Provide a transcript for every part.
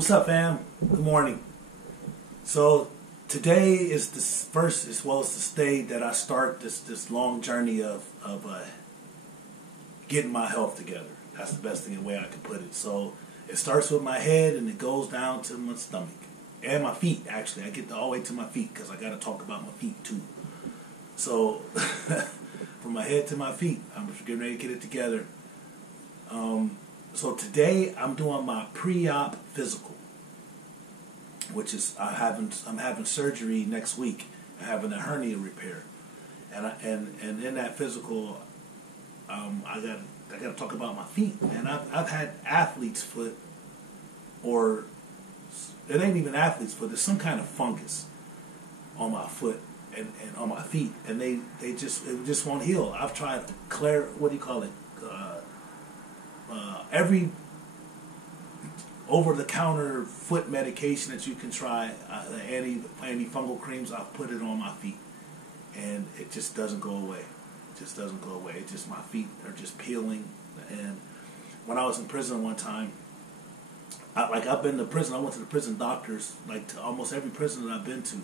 What's up, fam? Good morning. So today is the first, as well as the day that I start this long journey of getting my health together. That's the best way I can put it. So it starts with my head and it goes down to my stomach and my feet. Actually, I get all the way to my feet because I got to talk about my feet too. So from my head to my feet, I'm just getting ready to get it together. So today I'm doing my pre-op physical, which is I'm having surgery next week. I'm having a hernia repair, and in that physical, I got to talk about my feet. And I've had athlete's foot, or it ain't even athlete's foot. There's some kind of fungus on my foot and on my feet, and it just won't heal. I've tried every over-the-counter foot medication that you can try, antifungal creams. I've put it on my feet, and it just doesn't go away. It just doesn't go away. It's just my feet are just peeling. And when I was in prison one time, I've been to prison. I went to the prison doctors, like to almost every prison that I've been to.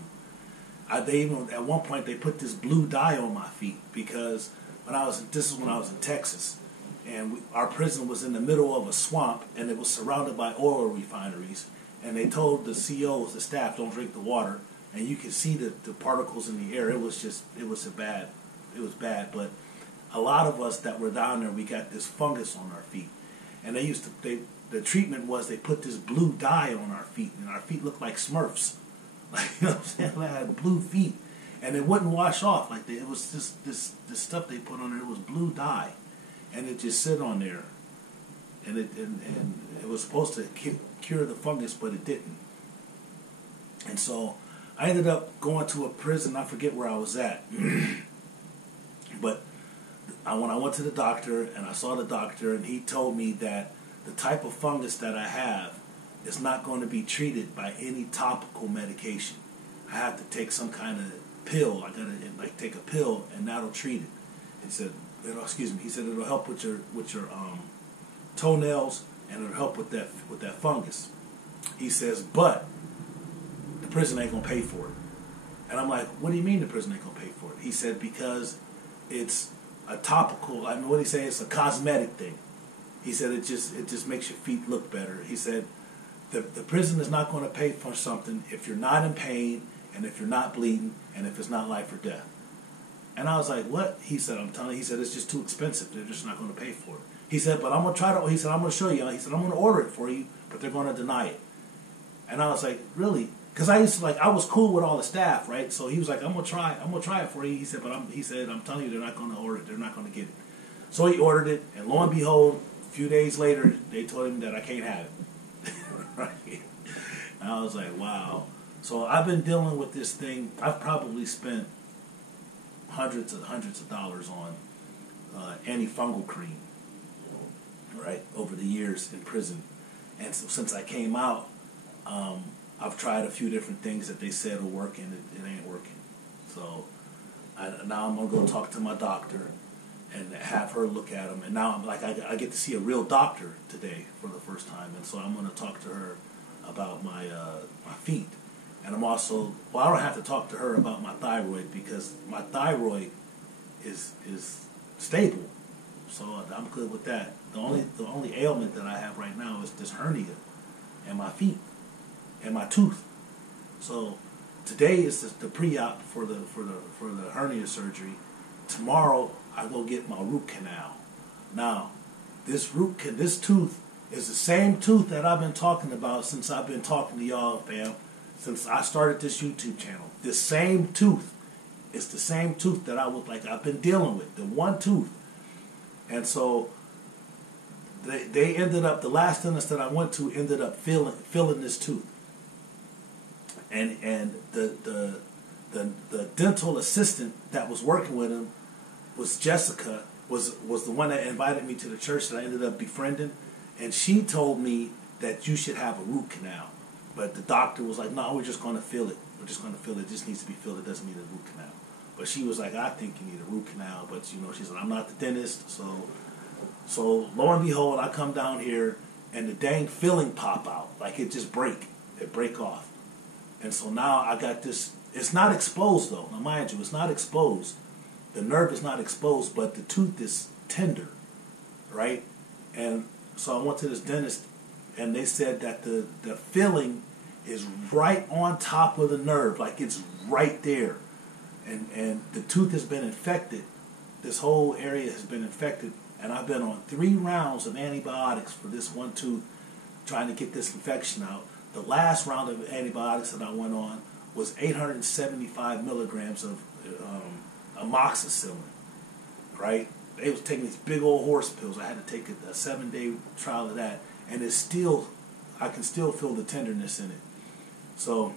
They even at one point they put this blue dye on my feet because this is when I was in Texas. And our prison was in the middle of a swamp, and it was surrounded by oil refineries. And they told the COs, the staff, don't drink the water. And you could see the particles in the air. It was bad. But a lot of us that were down there, we got this fungus on our feet. And the treatment was they put this blue dye on our feet, and our feet looked like Smurfs. Like, you know what I'm saying? I had blue feet, and it wouldn't wash off. Like it was just this stuff they put on there. It was blue dye. And it just sit on there, and it was supposed to cure the fungus, but it didn't. And so I ended up going to a prison. I forget where I was at, but when I went to the doctor and I saw the doctor, and he told me that the type of fungus that I have is not going to be treated by any topical medication. I have to take some kind of pill. I gotta take a pill, and that'll treat it. He said. He said it'll help with your toenails, and it'll help with that fungus. He says, but the prison ain't gonna pay for it. And I'm like, what do you mean the prison ain't gonna pay for it? He said because it's a topical. I mean, what he say? It's a cosmetic thing. He said it just makes your feet look better. He said the prison is not going to pay for something if you're not in pain, and if you're not bleeding, and if it's not life or death. And I was like, what? He said, I'm telling you. He said, it's just too expensive. They're just not going to pay for it. He said, but I'm going to try to, he said, I'm going to show you. He said, I'm going to order it for you, but they're going to deny it. And I was like, really? Because I was cool with all the staff, right? So he was like, I'm going to try it for you. He said, I'm telling you, they're not going to order it. They're not going to get it. So he ordered it, and lo and behold, a few days later, they told him that I can't have it. Right? And I was like, wow. So I've been dealing with this thing. I've probably spent hundreds of dollars on antifungal cream, right, over the years in prison. And so since I came out, I've tried a few different things that they said will work, and it ain't working. So now I'm going to go talk to my doctor and have her look at them. And now I get to see a real doctor today for the first time. And so I'm going to talk to her about my feet. And I'm also, I don't have to talk to her about my thyroid because my thyroid is stable, so I'm good with that. The only ailment that I have right now is this hernia, and my feet, and my tooth. So today is the pre-op for the hernia surgery. Tomorrow I go get my root canal. Now this tooth is the same tooth that I've been talking about since I've been talking to y'all, fam. Since I started this YouTube channel, this same tooth is the same tooth that I've been dealing with, the one tooth. And so they ended up, the last dentist that I went to ended up filling this tooth. And the dental assistant that was working with him was Jessica, was the one that invited me to the church that I ended up befriending, and she told me that you should have a root canal. But the doctor was like, no, we're just going to fill it. We're just going to fill it. It just needs to be filled. It doesn't need a root canal. But she was like, I think you need a root canal. But, she said, I'm not the dentist. So lo and behold, I come down here, and the dang filling pop out. like it just break off. And so now I got this. It's not exposed though. Now mind you, it's not exposed. The nerve is not exposed, but the tooth is tender, right? And so I went to this dentist, and they said that the filling is right on top of the nerve, like it's right there. And the tooth has been infected. This whole area has been infected, and I've been on 3 rounds of antibiotics for this one tooth, trying to get this infection out. The last round of antibiotics that I went on was 875 milligrams of amoxicillin, right? They was taking these big old horse pills. I had to take a 7-day trial of that, and it's still, I can still feel the tenderness in it. So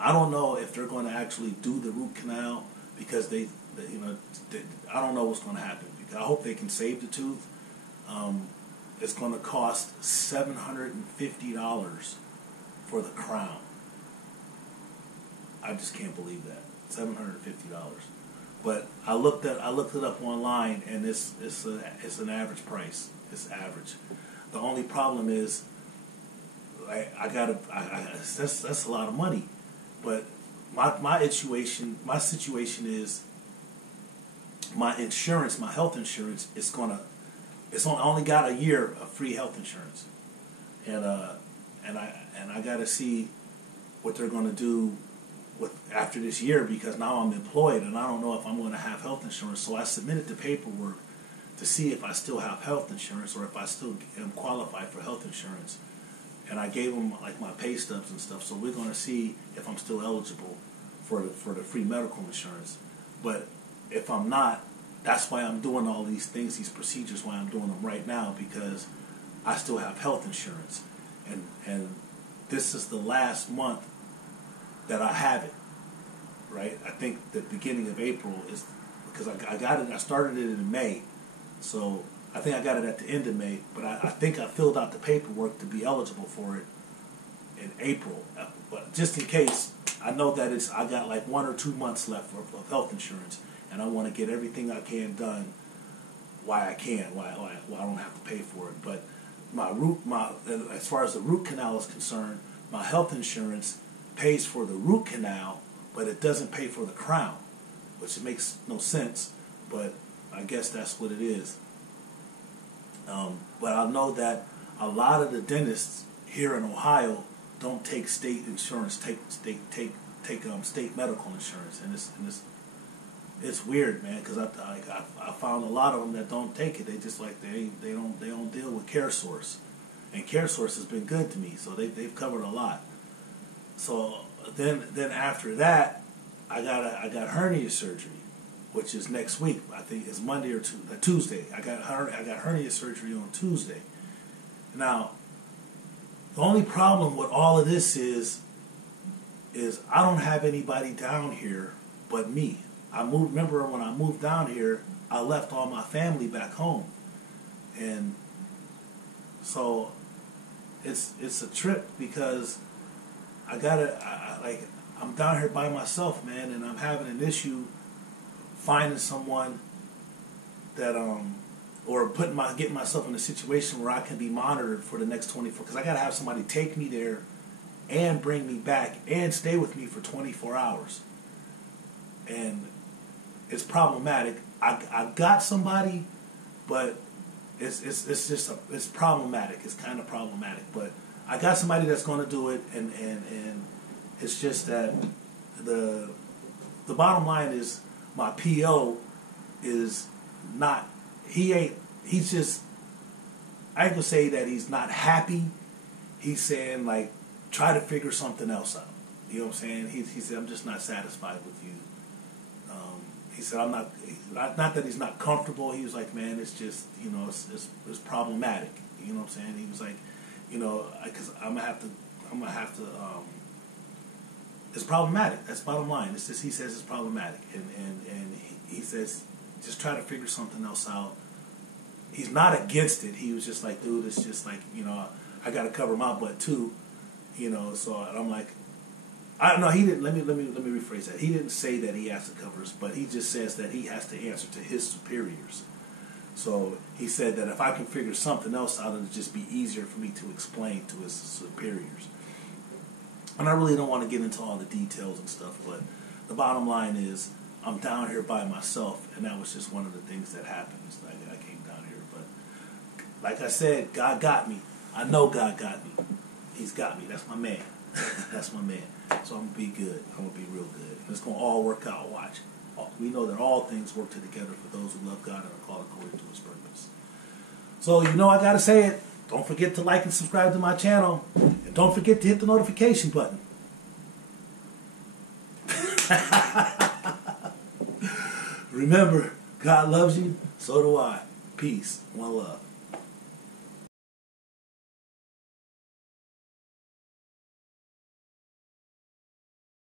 I don't know if they're going to actually do the root canal, because I don't know what's going to happen. I hope they can save the tooth. It's going to cost $750 for the crown. I just can't believe that, $750. But I looked it up online, and it's an average price. It's average. The only problem is, that's a lot of money. But my situation is, my insurance, my health insurance, I only got a year of free health insurance, and I got to see what they're going to do after this year, because now I'm employed and I don't know if I'm going to have health insurance. So I submitted the paperwork to see if I still have health insurance, or if I still am qualified for health insurance. And I gave them like my pay stubs and stuff. So we're going to see if I'm still eligible for the free medical insurance. But if I'm not, that's why I'm doing all these things, these procedures, why I'm doing them right now, because I still have health insurance. And this is the last month that I have it, right? I think the beginning of April is, because I got it, I started it in May. So I think I got it at the end of May, but I think I filled out the paperwork to be eligible for it in April. But just in case, I know that I got like 1 or 2 months left of health insurance, and I want to get everything I can done while I don't have to pay for it. But as far as the root canal is concerned, my health insurance pays for the root canal, but it doesn't pay for the crown, which makes no sense, but I guess that's what it is. But I know that a lot of the dentists here in Ohio don't take state insurance, take state medical insurance, and it's weird, man, because I found a lot of them that don't take it. They just they don't deal with CareSource, and CareSource has been good to me, so they've covered a lot. So then after that, I got hernia surgery, which is next week. I think it's Monday or Tuesday. I got hernia surgery on Tuesday. Now, the only problem with all of this is I don't have anybody down here but me. Remember when I moved down here, I left all my family back home, and so it's a trip, because I'm down here by myself, man, and I'm having an issue finding someone that or getting myself in a situation where I can be monitored for the next 24, because I got to have somebody take me there and bring me back and stay with me for 24 hours. And it's problematic. I got somebody, but it's problematic. It's kind of problematic, but I got somebody that's going to do it, and it's just that the bottom line is, my PO is not, he's just, I ain't gonna say that he's not happy. He's saying, like, try to figure something else out. You know what I'm saying? He said, I'm just not satisfied with you. He said, I'm not that he's not comfortable. He was like, man, it's just, it's problematic. You know what I'm saying? He was like, because I'm gonna have to, it's problematic. That's bottom line. It's just, he says it's problematic, and he says, just try to figure something else out. He's not against it. He was just like, dude, it's just like, I got to cover my butt too, So I'm like, no, he didn't. Let me rephrase that. He didn't say that he has to cover his butt. He just says that he has to answer to his superiors. So he said that if I can figure something else out, it'll just be easier for me to explain to his superiors. And I really don't want to get into all the details and stuff, but the bottom line is I'm down here by myself, and that was just one of the things that happened. I came down here, but like I said, God got me. I know God got me. He's got me. That's my man. That's my man. So I'm going to be good. I'm going to be real good. It's going to all work out. Watch. We know that all things work together for those who love God and are called according to his purpose. So you know I got to say it. Don't forget to like and subscribe to my channel. And don't forget to hit the notification button. Remember, God loves you. So do I. Peace. One love.